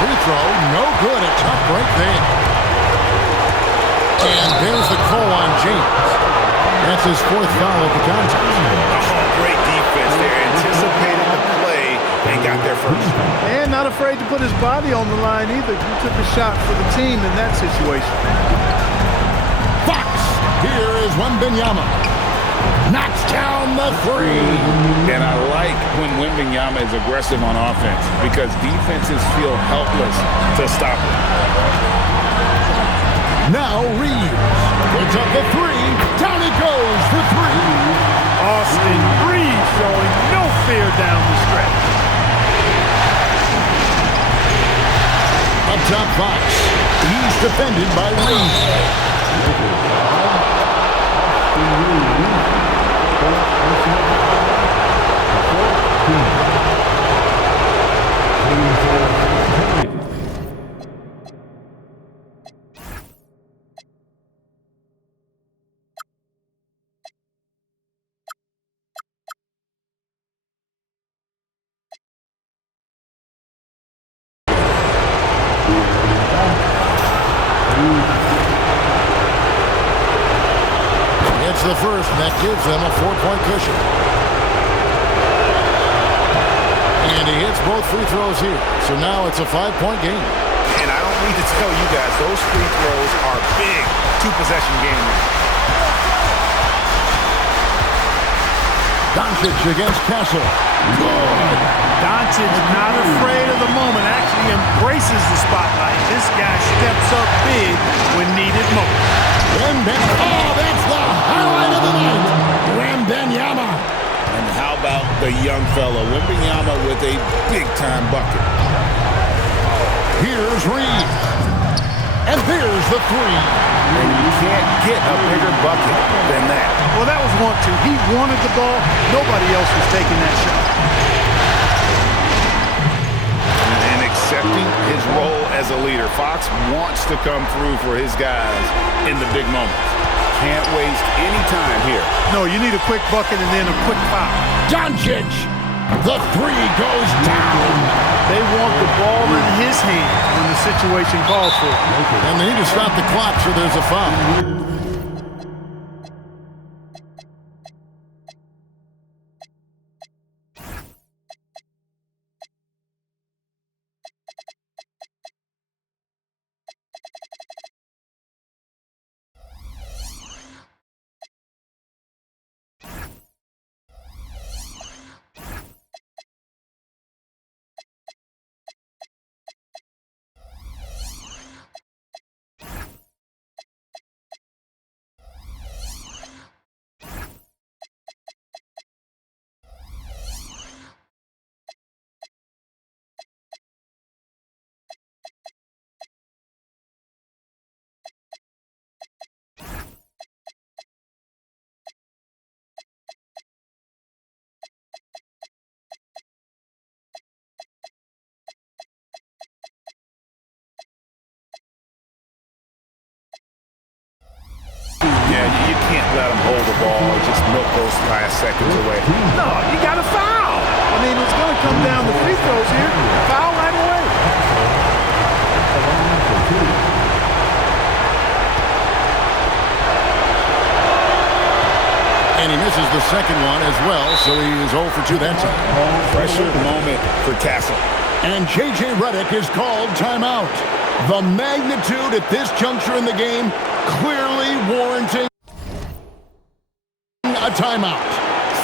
free throw. No good. A tough break there. And there's the call on James. That's his fourth foul of the contest. Oh, great defense there. Anticipated the play and got there first. And not afraid to put his body on the line either. He took a shot for the team in that situation. Fox. Here is Wembanyama. Knocks down the three. And I like when Wembanyama is aggressive on offense because defenses feel helpless to stop him. Now Reeves puts up the three. Down he goes for three. Austin Reeves showing no fear down the stretch. Up top Fox. He's defended by Reeves. It's the first, and that gives them a 4-point cushion. And he hits both free throws here. So now it's a 5-point game. And I don't need to tell you guys, those free throws are big two-possession game. Doncic against Castle. Good. Doncic not afraid of the moment, actually embraces the spotlight. This guy steps up big when needed most. Oh, that's the highlight of the night. Wembanyama. And how about the young fella, Wembanyama with a big-time bucket. Here's Reeves. And there's the three. And you can't get a bigger bucket than that. Well, that was 1-2. He wanted the ball. Nobody else was taking that shot. And accepting his role as a leader. Fox wants to come through for his guys in the big moments. Can't waste any time here. No, you need a quick bucket and then a quick foul. Doncic. The three goes down. They want the ball in his hands when the situation calls for it. And they need to stop the clock, so there's a foul. Yeah, you can't let him hold the ball or just milk those last seconds away. No, you got to foul. I mean, it's going to come down to free throws here. Foul right away. And he misses the second one as well, so he is 0 for 2 that time. Pressure moment for Castle. And J.J. Redick is called timeout. The magnitude at this juncture in the game clearly warranting a timeout.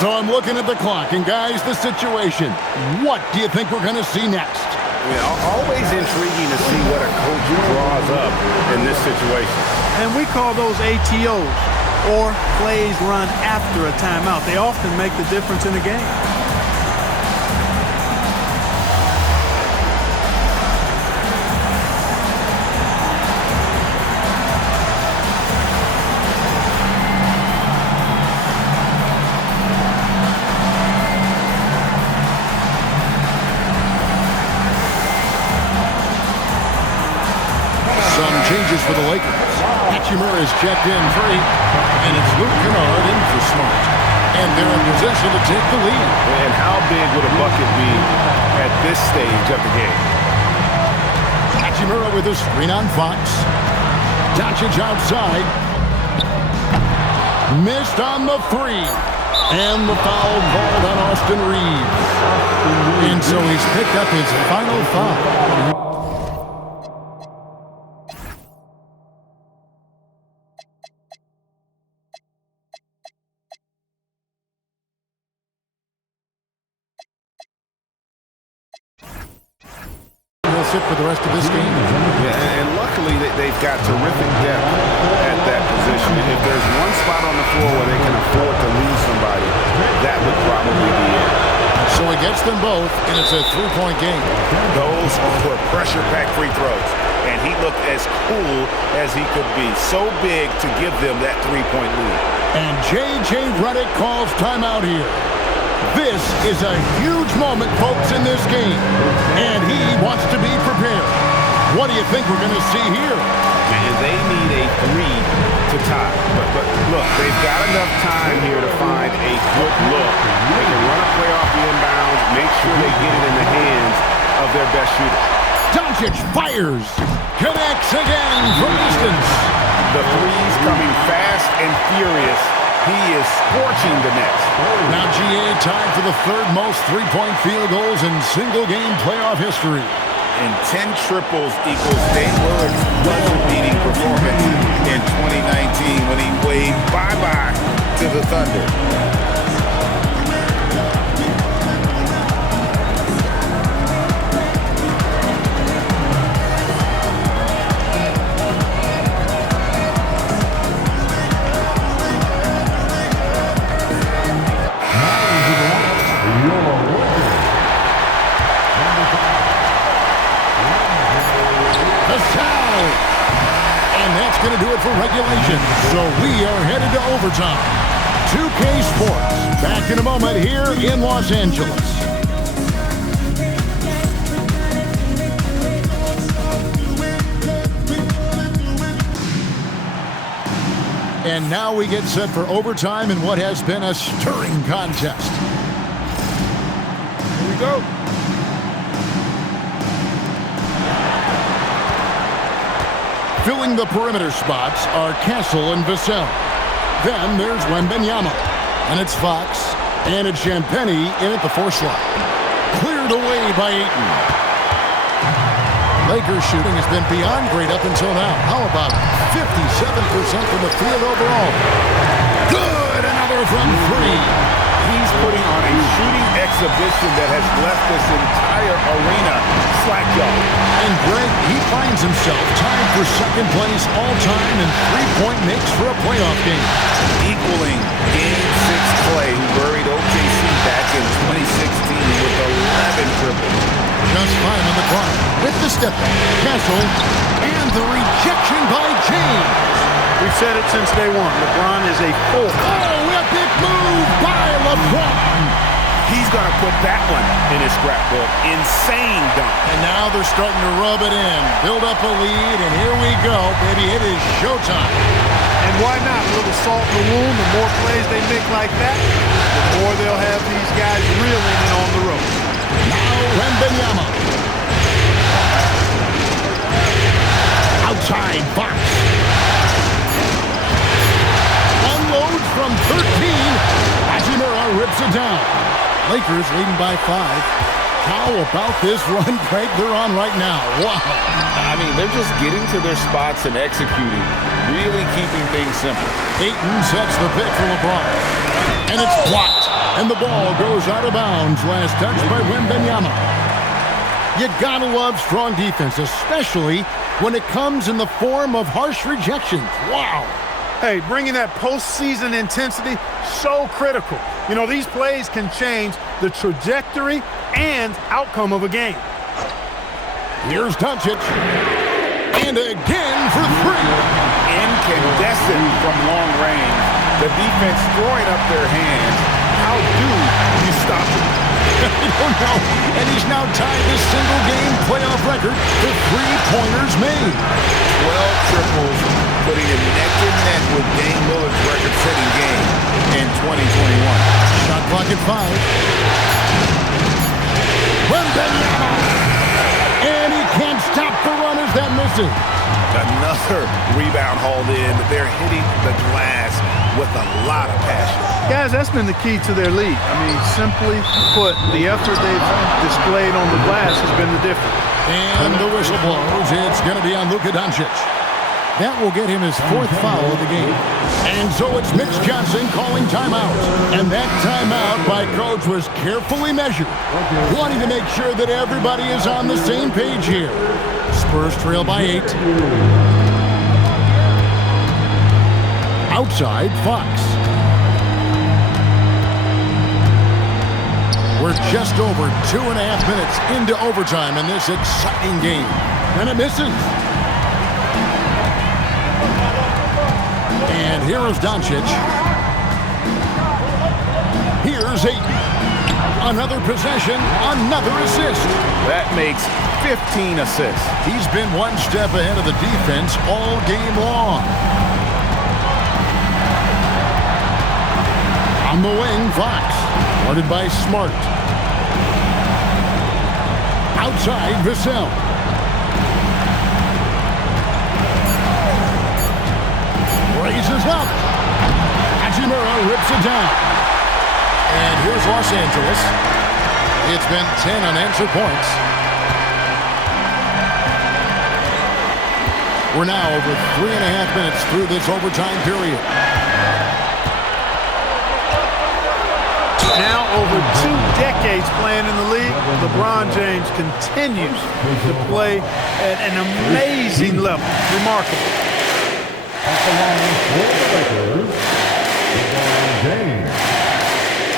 So I'm looking at the clock, and guys, the situation. What do you think we're going to see next? Always intriguing to see what a coach draws up in this situation. And we call those ATOs, or plays run after a timeout. They often make the difference in a game. Changes for the Lakers. Hachimura is checked in free, and it's Luke Kennard in for Smart. And they're in position to take the lead. And how big would a bucket be at this stage of the game? Hachimura with a screen on Fox. Doncic outside. Missed on the three. And the foul called on Austin Reeves. And so he's picked up his final foul. Sit for the rest of this game. Yeah, and luckily they've got terrific depth at that position. If there's one spot on the floor where they can afford to lose somebody, that would probably be it. So he gets them both, and it's a three-point game. Those were pressure-packed free throws, and he looked as cool as he could be. So big to give them that three-point lead. And J.J. Redick calls timeout here. This is a huge moment, folks, in this game, and he wants to be prepared. What do you think we're going to see here? Man, they need a three to tie. But look, they've got enough time here to find a good look. They can run a play off the inbounds, make sure they get it in the hands of their best shooter. Doncic fires, connects again from distance. The three's coming fast and furious. He is scorching the Nets. Now GA tied for the third most three-point field goals in single-game playoff history. And 10 triples equals Dame Lillard's buzzer-beating performance in 2019 when he waved bye-bye to the Thunder. Going to do it for regulation. So we are headed to overtime. 2K Sports back in a moment here in Los Angeles. And now we get set for overtime in what has been a stirring contest. Here we go. Filling the perimeter spots are Castle and Vassell. Then there's Wembanyama. And it's Fox. And it's Champagnie in at the four slot. Cleared away by Ayton. Lakers shooting has been beyond great up until now. How about 57% from the field overall? Good! Another from three. He's putting on a shooting exhibition that has left this entire arena slack-jawed. And Greg, he finds himself tied for second place all-time in three-point makes for a playoff game. Equaling Game 6 play, who buried OKC back in 2016 with 11 triples. Just 5 on the clock. With the step-back, Castle, and the rejection by James. We've said it since day one. LeBron is a fool. Oh, epic move by LeBron. He's going to put that one in his scrapbook. Insane dunk. And now they're starting to rub it in. Build up a lead, and here we go, baby. It is showtime. And why not? A little salt in the wound. The more plays they make like that, the more they'll have these guys reeling and on the road. Now Wembanyama. Outside Fox. Unloads from 13. Hachimura rips it down. Lakers leading by 5. How about this run, Craig, they're on right now? Wow. I mean, they're just getting to their spots and executing, really keeping things simple. Ayton sets the pick for LeBron. And it's blocked. And the ball goes out of bounds. Last touch by Wembanyama. You gotta love strong defense, especially when it comes in the form of harsh rejections. Wow. Hey, bringing that postseason intensity, so critical. You know, these plays can change the trajectory and outcome of a game. Here's Doncic. And again for 3. Incandescent from long range. The defense throwing up their hands. How do you stop it? I don't know. And he's now tied this single-game playoff record for three-pointers made. 12 triples, putting him neck and neck with Dame Lillard's record-setting game in 2021. Shot clock at 5. Wembanyama! And he can't stop the run as misses. Another rebound hauled in. They're hitting the glass with a lot of passion. Guys, that's been the key to their lead. I mean, simply put, the effort they've displayed on the glass has been the difference. And the whistle blows. It's going to be on Luka Doncic. That will get him his 4th foul of the game. And so it's Mitch Johnson calling timeout. And that timeout by Coach was carefully measured, wanting to make sure that everybody is on the same page here. Spurs trail by 8. Outside, Fox. We're just over 2.5 minutes into overtime in this exciting game. And it misses. And here is Doncic. Here's Ayton. Another possession, another assist. That makes 15 assists. He's been one step ahead of the defense all game long. On the wing, Fox. Guarded by Smart. Outside, Vassell. Raises up. Hachimura rips it down. And here's Los Angeles. It's been 10 unanswered points. We're now over 3.5 minutes through this overtime period. Now over 2 decades playing in the league, LeBron James continues to play at an amazing level. Remarkable. At the line for the Lakers, LeBron James,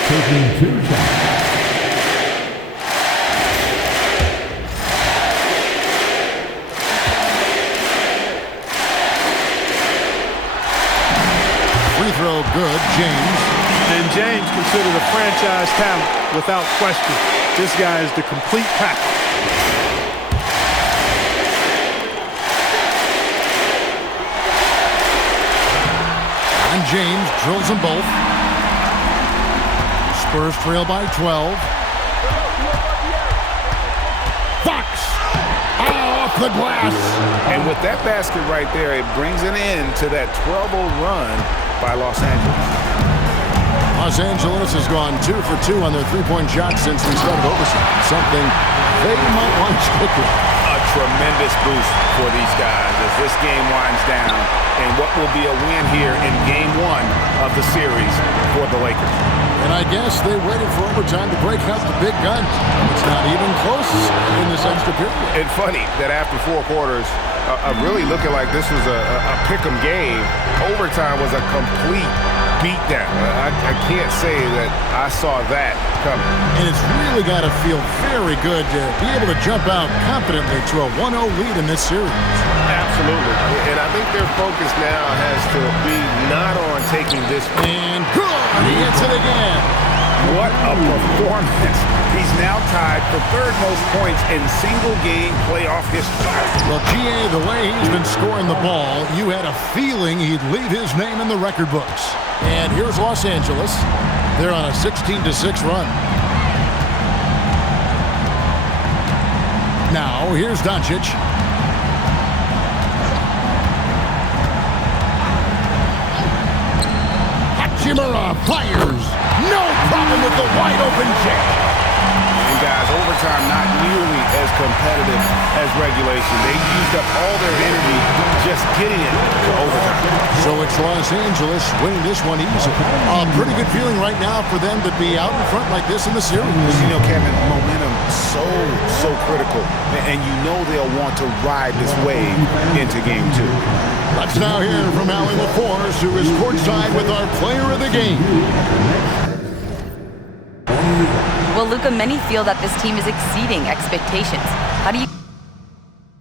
taking 2 shots. Free throw good, James. And James considered a franchise talent without question. This guy is the complete package. And James drills them both. Spurs trail by 12. Fox! Off the glass! And with that basket right there, it brings an end to that 12-0 run by Los Angeles. Los Angeles has gone 2 for 2 on their three-point shots since we started overtime. Something they might want to stick with. A tremendous boost for these guys as this game winds down and what will be a win here in Game 1 of the series for the Lakers. And I guess they waited for overtime to break out the big guns. It's not even close in this extra period. It's funny that after 4 quarters, really looking like this was a pick-em game, overtime was a complete beatdown. I can't say that I saw that coming. And it's really got to feel very good to be able to jump out confidently to a 1-0 lead in this series. Absolutely. And I think their focus now has to be not on taking this. And good! He hits it again. What a performance. He's now tied for 3rd most points in single-game playoff history. Well, G.A., the way he's been scoring the ball, you had a feeling he'd leave his name in the record books. And here's Los Angeles. They're on a 16-6 run. Now, here's Doncic. Hachimura fires. No problem with the wide-open check. And guys, overtime not nearly as competitive as regulation. They used up all their energy just getting it to overtime. So it's Los Angeles winning this one easy. A pretty good feeling right now for them to be out in front like this in the series. You know, Kevin, momentum so critical. And you know they'll want to ride this wave into Game 2. Let's now hear from Allie LaForce, who is courtside with our player of the game. Well, Luka, many feel that this team is exceeding expectations. How do you...